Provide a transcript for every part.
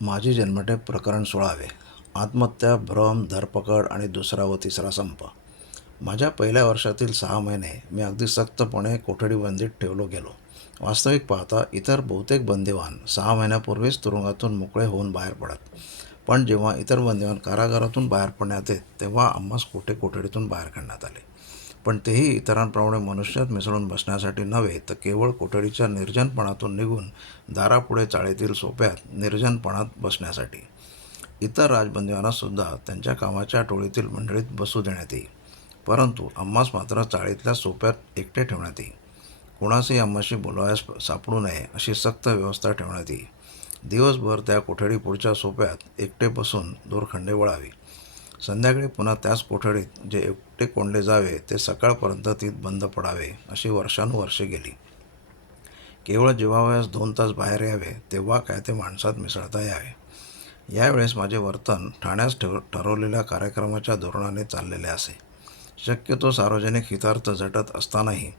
माझी जन्मठेप प्रकरण सोळावे. आत्महत्या भ्रम धरपकड आणि दुसरा व तिसरा संप. माझ्या पहिल्या वर्षातील सहा महिने मी अगदी सक्तपणे कोठडीबंदीत ठेवलो गेलो. वास्तविक पाहता इतर बहुतेक बंदिवान सहा महिन्यापूर्वीच तुरुंगातून मोकळे होऊन बाहेर पडत. पण जेव्हा इतर बंदिवान कारागारातून बाहेर पडण्यात येत तेव्हा आम्हास कोठे कोठडीतून बाहेर काढण्यात आले. पण तेही इतरांप्रमाणे मनुष्यात मिसळून बसण्यासाठी नव्हे तर केवळ कोठडीच्या निर्जनपणातून निघून दारापुढे चाळीतील सोप्यात निर्जनपणात बसण्यासाठी. इतर राजबंदिवांनासुद्धा त्यांच्या कामाच्या टोळीतील मंडळीत बसू देण्यात येईल. परंतु अम्मास मात्र चाळीतल्या सोप्यात एकटे ठेवण्यात येईल. कोणासही अम्माशी बोलवायस सापडू नये अशी सक्त व्यवस्था ठेवण्यात येईल. दिवसभर त्या कोठडी पुढच्या सोप्यात एकटे बसून दोरखंडे वळावी. संध्याकाळी पुन्हा त्याच कोठडीत जे एकटे कोंडले जावे ते सकाळपर्यंत तीत बंद पडावे अशी वर्षानुवर्षे गेली. केवळ जेव्हावयास दोन तास बाहेर यावे तेव्हा काय ते माणसात मिसळता यावे. यावेळेस माझे वर्तन ठाण्यास ठेव ठरवलेल्या कार्यक्रमाच्या धोरणाने चाललेले असे. शक्यतो सार्वजनिक हितार्थ झटत असतानाही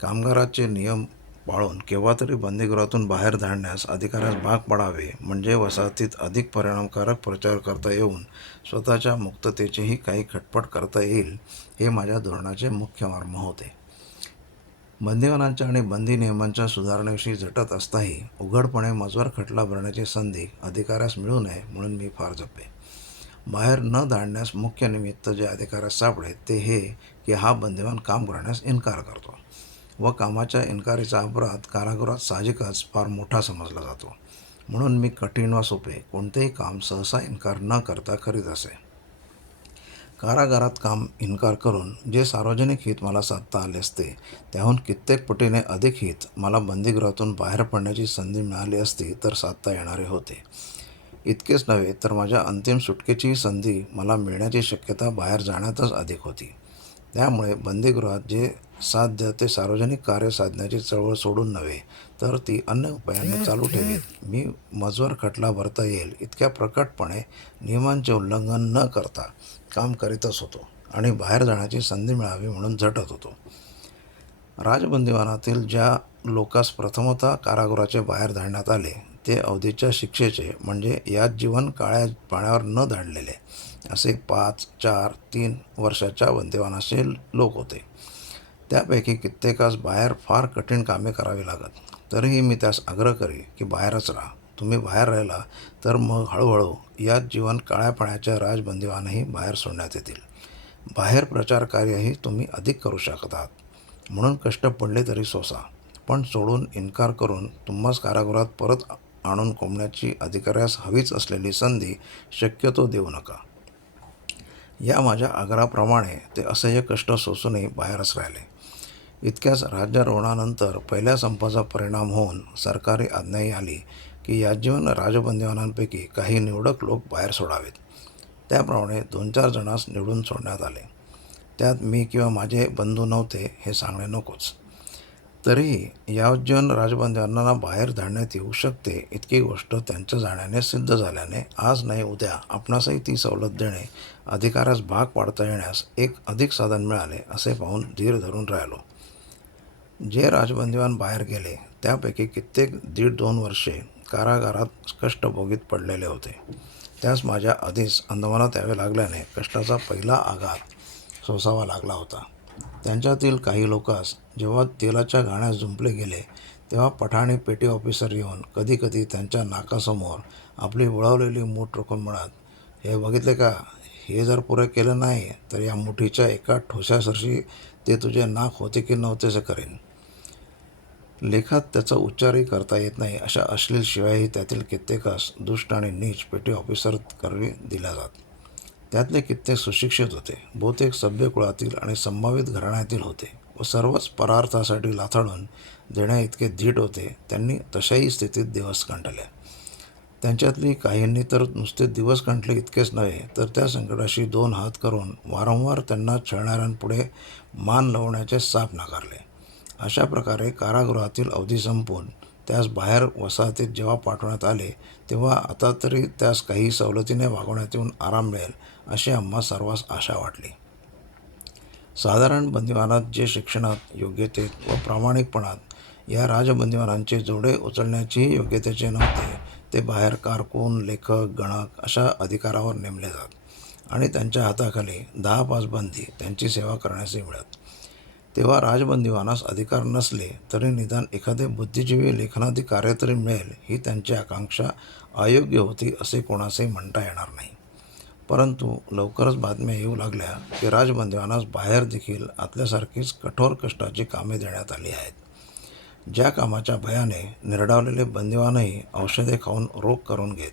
कामगाराचे नियम पाळून केव्हा तरी बंदीगृहातून बाहेर धाडण्यास अधिकाऱ्यास भाग पडावे म्हणजे वसाहतीत अधिक परिणामकारक प्रचार करता येऊन स्वतःच्या मुक्ततेचीही काही खटपट करता येईल हे माझ्या धोरणाचे मुख्य मर्म होते. बंदिवानांच्या आणि बंदी नियमांच्या सुधारणेविषयी झटत असताही उघडपणे मजवर खटला भरण्याची संधी अधिकाऱ्यास मिळू नये म्हणून मी फार जपे. बाहेर न धाडण्यास मुख्य निमित्त जे अधिकाऱ्यास सापडे ते हे की हा बंदिवान काम करण्यास इन्कार करतो. व कामाच्या इन्कारीचा अपराध कारागृहात साहजिकच फार मोठा समजला जातो. म्हणून मी कठीण व सोपे कोणतेही काम सहसा इन्कार न करता करीत असे. कारागारात काम इन्कार करून जे सार्वजनिक हित मला साधता आले असते त्याहून कित्येक पटीने अधिक हित मला बंदीगृहातून बाहेर पडण्याची संधी मिळाली असती तर साधता येणारे होते. इतकेच नव्हे तर माझ्या अंतिम सुटकेची संधी मला मिळण्याची शक्यता बाहेर जाण्यातच अधिक होती. त्यामुळे बंदीगृहात जे साध्य ते सार्वजनिक कार्य साधण्याची चळवळ सोडून नव्हे तर ती अन्य उपायांनी चालू ठेवीत. मी मजवर खटला भरता येईल इतक्या प्रकटपणे नियमांचे उल्लंघन न करता काम करीतच होतो आणि बाहेर जाण्याची संधी मिळावी म्हणून झटत होतो. राजबंदिवानातील ज्या लोकास प्रथमतः कारागृहाचे बाहेर धाडण्यात आले ते अवधीच्या शिक्षेचे म्हणजे यात जीवन काळ्या पाण्यावर न धाडलेले असे पाच चार तीन वर्षाच्या बंदिवानाचे लोक होते. त्यापैकी कित्येकास बाहेर फार कठीण कामे करावी लागत. तरीही मी त्यास आग्रह करी की बाहेरच राहा. तुम्ही बाहेर राहिला तर मग हळूहळू यात जीवन काळ्या पाण्याच्या राजबंदिवानही बाहेर सोडण्यात येतील. बाहेर प्रचार कार्यही तुम्ही अधिक करू शकत आहात. म्हणून कष्ट पडले तरी सोसा. पण सोडून इन्कार करून तुम्हाच कारागृहात परत आणून कोंबण्याची अधिकाऱ्यास हवीच असलेली संधी शक्यतो देऊ नका. या माझ्या आग्रहाप्रमाणे ते असह्य कष्ट सोसूनही बाहेरच राहिले. इतक्याच राज्यारोहणानंतर पहिल्या संपाचा परिणाम होऊन सरकारी आज्ञाही आली की याजीवन राजबंदिवानांपैकी काही निवडक लोक बाहेर सोडावेत. त्याप्रमाणे दोन चार जणांस निवडून सोडण्यात आले. त्यात मी किंवा माझे बंधू नव्हते हे सांगणे नकोच. तरीही यावजीवन राजबंदिवानांना बाहेर धाडण्यात येऊ शकते इतकी गोष्ट त्यांच्या जाण्याने सिद्ध झाल्याने. आज नाही उद्या आपणासही ती सवलत देणे अधिकारास भाग पाडता येण्यास एक अधिक साधन मिळाले असे पाहून धीर धरून राहिलो. जे राजबंदिवान बाहेर गेले त्यापैकी कित्येक दीड दोन वर्षे कारागारात कष्ट भोगीत पडलेले होते. त्यास माझ्या आधीच अंदमानात यावे लागल्याने कष्टाचा पहिला आघात सोसावा लागला होता. त्यांच्यातील काही लोकांस जेव्हा तेलाच्या गाण्यास जुंपले गेले तेव्हा पठाणी पेटी ऑफिसर येऊन कधीकधी त्यांच्या नाकासमोर आपली वळवलेली मूठ रोखून म्हणत हे बघितले का? हे जर पुरे केलं नाही तर या मुठीच्या एका ठोस्यासरशी ते तुझे नाक होते की नव्हतेसे करेन? लेखात त्याचा उच्चारही करता येत नाही अशा अश्लील शिवायही त्यातील कित्येकास दुष्ट आणि नीच पेटी ऑफिसर करवी दिल्या जात. त्यातले कित्येक सुशिक्षित होते. बहुतेक सभ्य कुळातील आणि संभावित घराण्यातील होते व सर्वच परार्थासाठी लाथाडून देण्या इतके धीट होते त्यांनी तशाही स्थितीत दिवस कंटले त्यांच्यातली काहींनी तर नुसते दिवस कंटले इतकेच नव्हे तर त्या संकटाशी दोन हात करून वारंवार त्यांना छळणाऱ्यांपुढे मान लावण्याचे साप नाकारले. अशा प्रकारे कारागृहातील अवधी संपून त्यास बाहेर वसाहतीत जेव्हा पाठवण्यात आले तेव्हा आता तरी त्यास काही सवलतीने वागवण्यात येऊन आराम मिळेल अशी आम्हा सर्वांस आशा वाटली. साधारण बंदिवानात जे शिक्षणात योग्यतेत व प्रामाणिकपणात या राजबंदिवानांचे जोडे उचलण्याचीही योग्यतेचे नव्हते ते बाहेर कारकून लेखक गणक अशा अधिकारावर नेमले जात आणि त्यांच्या हाताखाली दहा पाच बंदी त्यांची सेवा करण्याचे मिळत. तेव्हा राजबंदिवानास अधिकार नसले तरी निदान एखादे बुद्धिजीवी लेखनादी कार्य तरी मिळेल ही त्यांची आकांक्षा अयोग्य होती असे कोणासही म्हणता येणार नाही. परंतु लवकरच बातम्या येऊ लागल्या की राजबंदीवानास बाहेर देखील आतल्यासारखीच कठोर कष्टाची कामे देण्यात आली आहेत. ज्या कामाच्या भयाने निर्डावलेले बंदिवानही औषधे खाऊन रोग करून घेत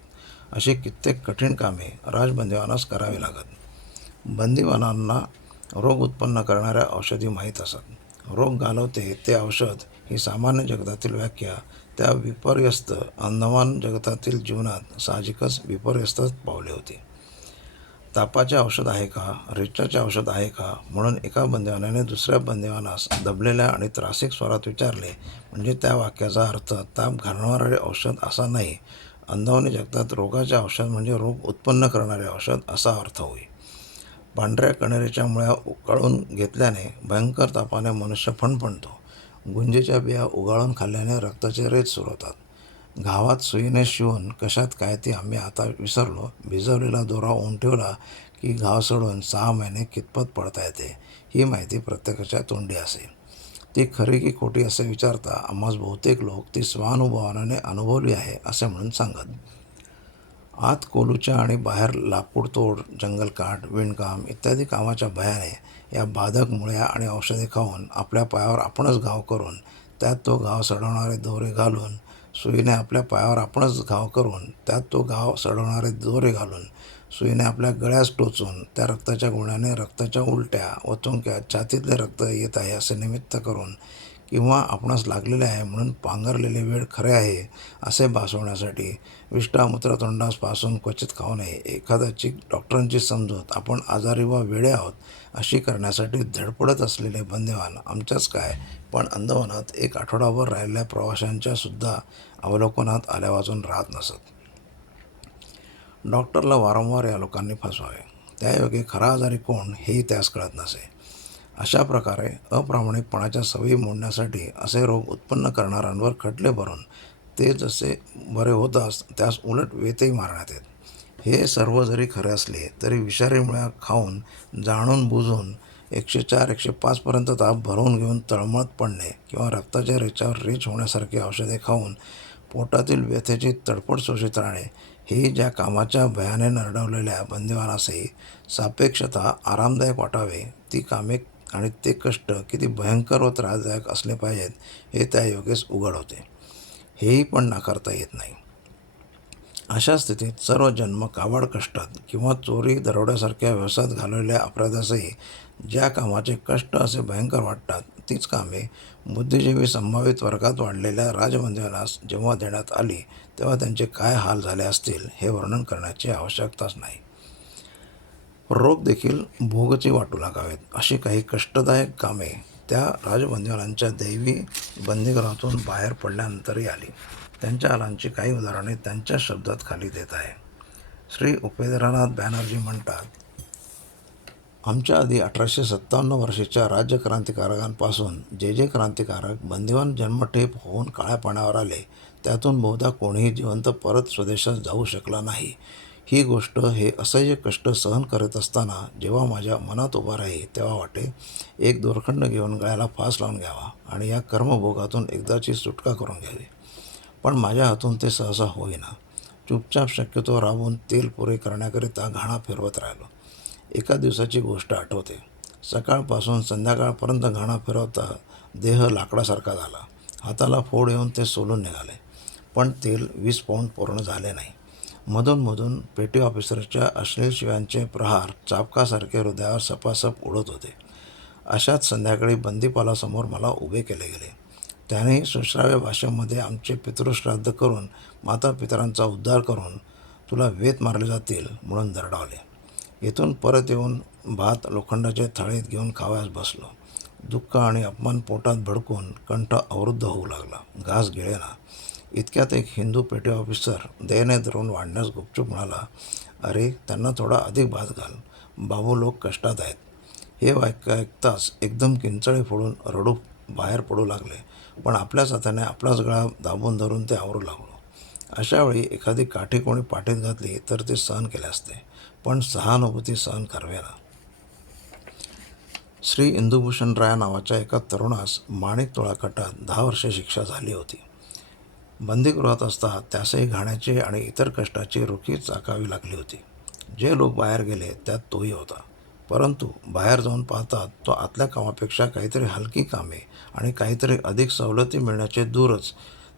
अशी कित्येक कठीण कामे राजबंदिवानास करावी लागत. बंदिवानांना रोग उत्पन्न करणाऱ्या औषधी माहीत असत. रोग घालवते ते औषध ही सामान्य जगतातील व्याख्या. त्या विपर्यस्त अंदमान जगतातील जीवनात साहजिकच विपर्यस्तच पावले होती. तापाचे औषध आहे का? रिचाचे औषध आहे का? म्हणून एका बंदिवानाने दुसऱ्या बंदिवानास दबलेल्या आणि त्रासिक स्वरात विचारले. म्हणजे त्या वाक्याचा अर्थ ताप घालणारे औषध असा नाही. अंदावनी जगतात रोगाचे औषध म्हणजे रोग उत्पन्न करणारे औषध असा अर्थ होई पांढऱ्या कणेरीच्या मुळ्या उकाळून घेतल्याने भयंकर तापाने मनुष्य फणफणतो. गुंजेच्या बिया उगाळून खाल्ल्याने रक्ताचे रेत सुरू गावात सुईने शिवून कशात काय ते आम्ही आता विसरलो. भिजवलेला दोरा ओन ठेवला की घाव सोडून सहा महिने कितपत पडता येते ही माहिती प्रत्येकाच्या तोंडी असे ती खरी की खोटी असे विचारता आम्हास बहुतेक लोक ती स्वानुभवानाने अनुभवली आहे असे म्हणून सांगत. आत कोलूच्या आणि बाहेर लाकूड तोड जंगलकाठ विणकाम इत्यादी कामाच्या भयाने या बाधक मुळ्या आणि औषधे खाऊन आपल्या पायावर आपणच घाव करून त्यात तो घाव सडवणारे दोरे घालून सुईने आपल्या पायावर आपणच घाव करून त्यात तो घाव सडवणारे दोरे घालून सुईने आपल्या गळ्यास टोचून त्या रक्ताच्या गुणाने रक्ताच्या उलट्या व चुंक्या छातीतले रक्त येत आहे असे निमित्त करून किंवा आपणास लागलेले आहे म्हणून पांघरलेले वेळ खरे आहे असे भासवण्यासाठी विष्टामूत्र तोंडासपासून क्वचित खाऊ नये. एखाद्याची डॉक्टरांची समजूत आपण आजारी व वेडे आहोत अशी करण्यासाठी धडपडत असलेले बंदेवान आमच्याच काय? पण अंदमानात एक आठवडाभर राहिलेल्या प्रवाशांच्या सुद्धा अवलोकनात आल्या वाजून राहत नसत. डॉक्टरला वारंवार या लोकांनी फसवावे. त्यायोगे खरा आजारी कोण हेही त्यास कळत नसे. अशा प्रकारे अप्रामाणिकपणाच्या सवयी मोडण्यासाठी असे रोग उत्पन्न करणाऱ्यांवर खटले भरून ते जसे बरे होताच त्यास उलट वेतही मारण्यात येत. हे सर्व जरी खरे असले तरी विषारी मुळ्या खाऊन जाणून बुजून एकशे चार एकशे पाचपर्यंत ताप भरवून घेऊन तळमळत पडणे किंवा रक्ताच्या रेचावर रेच होण्यासारखी औषधे खाऊन पोटातील व्यथेची तडपड शोषित राहणे ही ज्या कामाच्या भयाने नरडवलेल्या बंदिवानासही सापेक्षता आरामदायक वाटावे ती कामे आणि ते कष्ट किती भयंकर व त्रासदायक असले पाहिजेत हे त्या योगेस उघड होते. हेही पण नाकारता येत नाही. अशा स्थितीत सर्व जन्म काबाड कष्टात किंवा चोरी दरोड्यासारख्या व्यवसायात घालवलेल्या अपराधासही ज्या कामाचे कष्ट असे भयंकर वाटतात तीच कामे बुद्धिजीवी संभावित वर्गात वाढलेल्या राजबंधनास जेव्हा देण्यात आली तेव्हा त्यांचे काय हाल झाले असतील हे वर्णन करण्याची आवश्यकताच नाही. रोग देखील भोगचे वाटू लागावेत. अशी काही कष्टदायक कामे त्या राजबंधवांच्या दैवी बंदीगृहातून बाहेर पडल्यानंतरही आली. त्यांच्या हालांची काही उदाहरणे त्यांच्या शब्दात खाली देत आहे. श्री उपेंद्रनाथ बॅनर्जी म्हणतात आमच्या आधी अठराशे सत्तावन्न वर्षाच्या राज्य क्रांतिकारकांपासून जे जे क्रांतिकारक बंदिवान जन्मठेप होऊन काळ्या पाण्यावर आले त्यातून बहुधा कोणीही जिवंत परत स्वदेशात जाऊ शकला नाही. ही गोष्ट हे असह्य कष्ट सहन करत असताना जेव्हा माझ्या मनात उभा राही तेव्हा वाटे एक दोरखंड घेऊन गळ्याला फास लावून घ्यावा आणि या कर्मभोगातून एकदाची सुटका करून घ्यावी. पण माझ्या हातून ते सहसा होईना. चुपचाप शक्यतो राबून तेल पुरे करण्याकरिता घाणा फिरवत राहिलो. एका दिवसाची गोष्ट आठवते. सकाळपासून संध्याकाळपर्यंत घाणा फिरवता देह लाकडासारखा झाला. हाताला फोड येऊन ते सोलून निघाले. पण तेल वीस पाऊंड पूर्ण झाले नाही. मधूनमधून पेटी ऑफिसरच्या अश्लील शिव्यांचे प्रहार चापकासारखे हृदयावर सपासप उडत होते. अशाच संध्याकाळी बंदीपालासमोर मला उभे केले गेले. त्यानेही सुश्राव्य भाषेमध्ये आमचे पितृश्राद्ध करून मातापितरांचा उद्धार करून तुला वेत मारले जातील म्हणून दरडावले. येथून परत येऊन भात लोखंडाचे थाळीत घेऊन खाव्यास बसलो. दुःख आणि अपमान पोटात भडकून कंठ अवरुद्ध होऊ लागला. घास गिळेना. इतक्यात एक हिंदू पेटी ऑफिसर दयेने धरून वाढण्यास गुपचूप म्हणाला अरे त्यांना थोडा अधिक भात घाल. बाबू लोक कष्टात आहेत. हे वाक्य ऐकताच एकदम किंचळे फोडून रडू बाहेर पडू लागले पण आपल्याच हाताने आपलाच गळा दाबून धरून ते आवरू लागलो. अशावेळी एखादी काठी कोणी पाठीत घातली तर ते सहन केले असते पण सहानुभूती सहन करावेला श्री इंदुभूषण राय नावाच्या एका तरुणास माणिक तोळाकटात दहा वर्षे शिक्षा झाली होती. बंदीगृहात असता त्यासही घाण्याची आणि इतर कष्टाची रोखी चाकावी लागली होती. जे लोक बाहेर गेले त्यात तोही होता. परंतु बाहेर जाऊन पाहतात तो आतल्या कामापेक्षा काहीतरी हलकी कामे आणि काहीतरी अधिक सवलती मिळण्याचे दूरच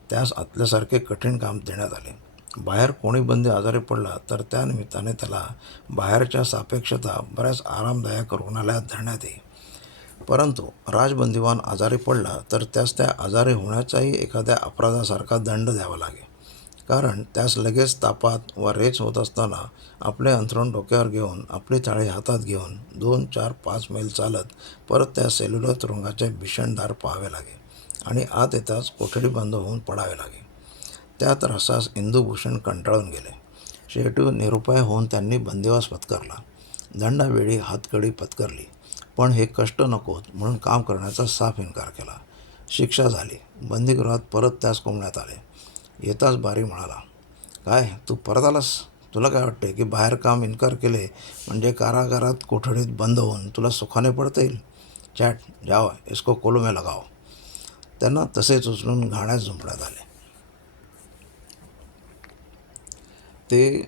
त्यास आतल्यासारखे कठीण काम देण्यात आले. बाहेर कोणी बंदी आजारी पडला तर त्या निमित्ताने त्याला बाहेरच्या सापेक्षता बऱ्याच आरामदायक रुग्णालयात धरण्यात येई परंतु राजबंदीवान आजारी पडला तर त्यास त्या आजारी होण्याचाही एखाद्या अपराधासारखा दंड द्यावा लागे कारण त्यास लगेच तापात व रेच होत असताना आपले अंथरूण डोक्यावर घेऊन आपली थाळी हातात घेऊन दोन चार पाच मैल चालत परत त्या सेल्युलर तुरुंगाचे भीषण दार पाहावे लागे आणि आत येताच कोठडी बंद होऊन पडावे लागे त्या त्रासास इंदूभूषण कंटाळून गेले. शेवटी निरुपाय होऊन त्यांनी बंदिवास पत्करला. दंडावेळी हातकडी पत्करली. पण हे कष्ट नकोत म्हणून काम करण्याचा साफ इन्कार केला. शिक्षा झाली. बंदीगृहात परत त्यास कोंबण्यात आले. येताच बारी म्हणाला काय तू परत आलास? तुला काय वाटते की बाहेर काम इन्कार केले म्हणजे कारागारात कोठडीत बंद होऊन तुला सुखाने पडता येईल? चॅट जाव इसको कोलो लगाव. त्यांना तसेच उचलून घाण्यात झुंपण्यात आले. ते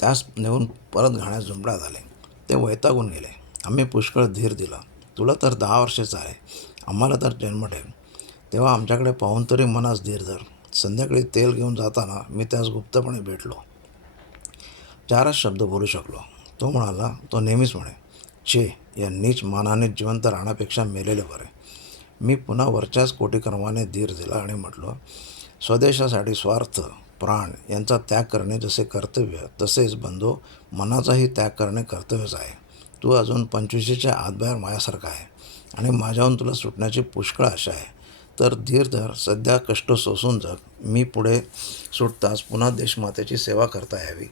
त्यास नेऊन परत घाण्यात झुंपण्यात आले. ते वैतागून गेले. आम्ही पुष्कळ धीर दिला. तुला तर दहा वर्षाचं आहे. आम्हाला तर जन्मठेव तेव्हा आमच्याकडे पाहून तरी मनास धीर धर. संध्याकाळी तेल घेऊन जाताना मी त्यास गुप्तपणे भेटलो. चारच शब्द बोलू शकलो. तो म्हणाला तो नेहमीच म्हणे छे या नीच मानाने जिवंत राहण्यापेक्षा मेलेले बरे. मी पुन्हा वरच्याच कोटीक्रमाने धीर दिला आणि म्हटलो स्वदेशासाठी स्वार्थ प्राण यांचा त्याग करणे जसे कर्तव्य तसेच बंधू मनाचाही त्याग करणे कर्तव्यच आहे. तू अजून पंचवीशीच्या आतबाहेर माझ्यासारखा आहे आणि माझ्याहून तुला सुटण्याची पुष्कळ आशा आहे. तर धीर धर सध्या कष्ट सोसून जग. मी पुढे सुटताच पुन्हा देशमातेची सेवा करता यावी.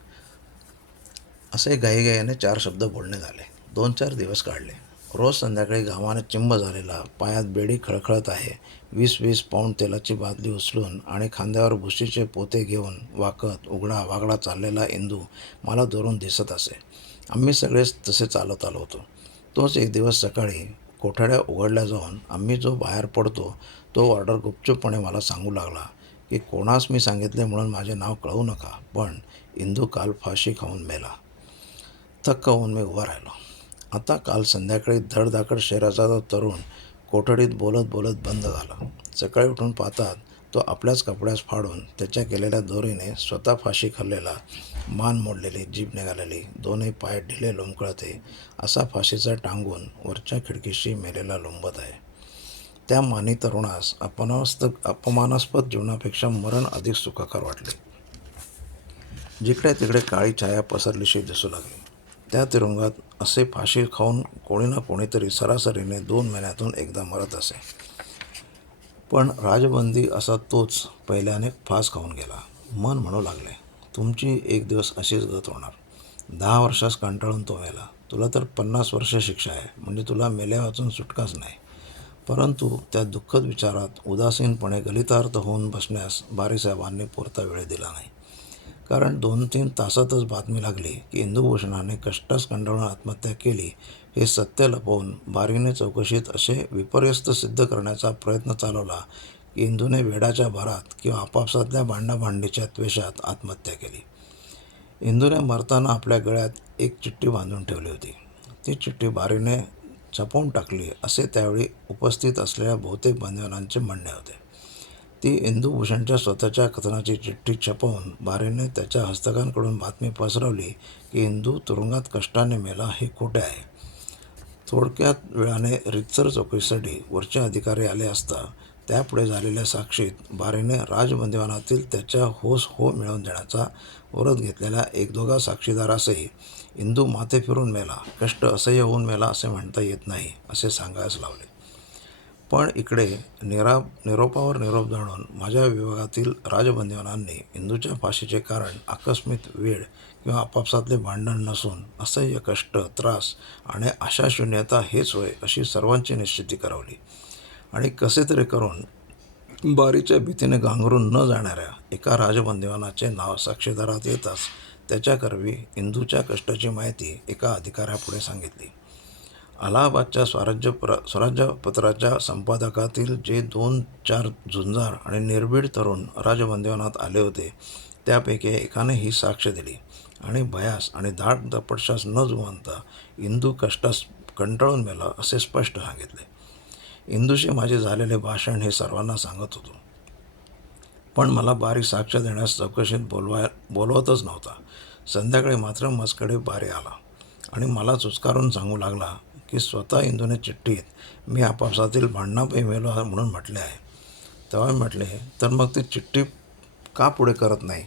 असे गाईगाईने चार शब्द बोलणे झाले. दोन चार दिवस काढले. रोज संध्याकाळी घामाने चिंब झालेला पायात बेडी खळखळत आहे. वीस वीस पाऊंड तेलाची बादली उचलून आणि खांद्यावर भुशीचे पोते घेऊन वाकत उघडा वागडा चाललेला इंदू मला दुरून दिसत असे. आम्ही सगळेच तसे चालत आलो होतो. तोच एक दिवस सकाळी कोठड्या उघडल्या जाऊन आम्ही जो बाहेर पडतो तो ऑर्डर गुपचूपपणे मला सांगू लागला की कोणास मी सांगितले म्हणून माझे नाव कळवू नका पण इंदू काल फाशी खाऊन मेला. थक्क होऊन मी उभा राहिलो. आता काल संध्याकाळी धडधाकड शहराचा तो तरुण कोठडीत बोलत बोलत बंद झाला. सकाळी उठून पाहतात तो आपल्याच कपड्यास फाडून त्याच्या केलेल्या दोरीने स्वतः फाशी खाल्लेला मान मोडलेली जीभ निघालेली दोन्ही पाय ढिले लोंबकळते असा फाशीचा टांगून वरच्या खिडकीशी मेलेला लोंबत आहे. त्या मानी तरुणास अपमानास्त अपमानास्पद जीवनापेक्षा मरण अधिक सुखकर वाटले. जिकडे तिकडे काळी छाया पसरलीशी दिसू लागली. त्या तिरुंगात असे फाशी खाऊन कोणी ना कोणीतरी सरासरीने दोन महिन्यातून एकदा मरत असे. पण राजबंदी असा तोच पहिल्याने फास खाऊन गेला. मन म्हणू लागले तुमची एक दिवस अशीच गत होणार. दहा वर्षास कंटाळून तो मेला. तुला तर पन्नास वर्ष शिक्षा आहे. म्हणजे तुला मेल्या वाचून सुटकाच नाही. परंतु त्या दुःखद विचारात उदासीनपणे गलितार्थ होऊन बसण्यास बारीसाहेबांनी पुरता वेळ दिला नाही. कारण दोन तीन तासातच बातमी लागली की इंदुभूषणाने कष्टास कंटाळून आत्महत्या केली हे सत्य लपवून बारीने चौकशीत असे विपर्यस्त सिद्ध करण्याचा प्रयत्न चालवला की इंदूने वेडाच्या भरात किंवा आपापसातल्या भांडाभांडीच्या त्वेषात आत्महत्या केली. इंदूने मरताना आपल्या गळ्यात एक चिठ्ठी बांधून ठेवली होती. ती चिठ्ठी बारीने छपवून टाकली असे त्यावेळी उपस्थित असलेल्या बहुतेक बांधवांचे म्हणणे होते. ती इंदूभूषणच्या स्वतःच्या कथनाची चिठ्ठी छपवून बारेने त्याच्या हस्तकांकडून बातमी पसरवली की इंदू तुरुंगात कष्टाने मेला हे खोटे आहे. थोडक्यात वेळाने रितसर चौकशीसाठी वरचे अधिकारी आले असता त्यापुढे झालेल्या साक्षीत बारीने राजबंदिवानातील त्याच्या होस हो मिळवून देण्याचा व्रत घेतलेल्या एक दोघा साक्षीदारासही इंदू माथे फिरून मेला कष्ट असह्य होऊन मेला असे म्हणता येत नाही असे सांगायच लावले. पण इकडे निरा निरोपावर निरोप जाणून माझ्या विभागातील राजबंदिवानांनी इंदूच्या फाशीचे कारण आकस्मिक वेळ किंवा आपापसातले भांडण नसून असह्य कष्ट त्रास आणि आशाशून्यता हेच होय अशी सर्वांची निश्चिती करवली. आणि कसे तरी करून बारीच्या भीतीने घांगरून न जाणाऱ्या एका राजबंदिवानाचे नाव साक्षीदारात येताच त्याच्याकरवी इंदूच्या कष्टाची माहिती एका अधिकाऱ्यापुढे सांगितली. अलाहाबादच्या स्वराज्य प्र स्वराज्यपत्राच्या संपादकातील जे दोन चार झुंजार आणि निर्भीड तरुण राजबंदिवानात आले होते त्यापैकी एकाने ही साक्ष दिली. आणि भयास आणि दाट दपटशास न जुमानता इंदू कष्टास कंटाळून मेला असे स्पष्ट सांगितले. इंदूशी माझे झालेले भाषण हे सर्वांना सांगत होतो. पण मला बारी साक्ष देण्यास चौकशीत बोलवाय बोलवतच नव्हता. संध्याकाळी मात्र मजकडे बारी आला आणि मला चुचकारून सांगू लागला की स्वतः इंदूने चिठ्ठीत मी आपापसातील भांडणं मेलो म्हणून म्हटले आहे. तेव्हा मी म्हटले तर मग ती चिठ्ठी का पुढे करत नाही?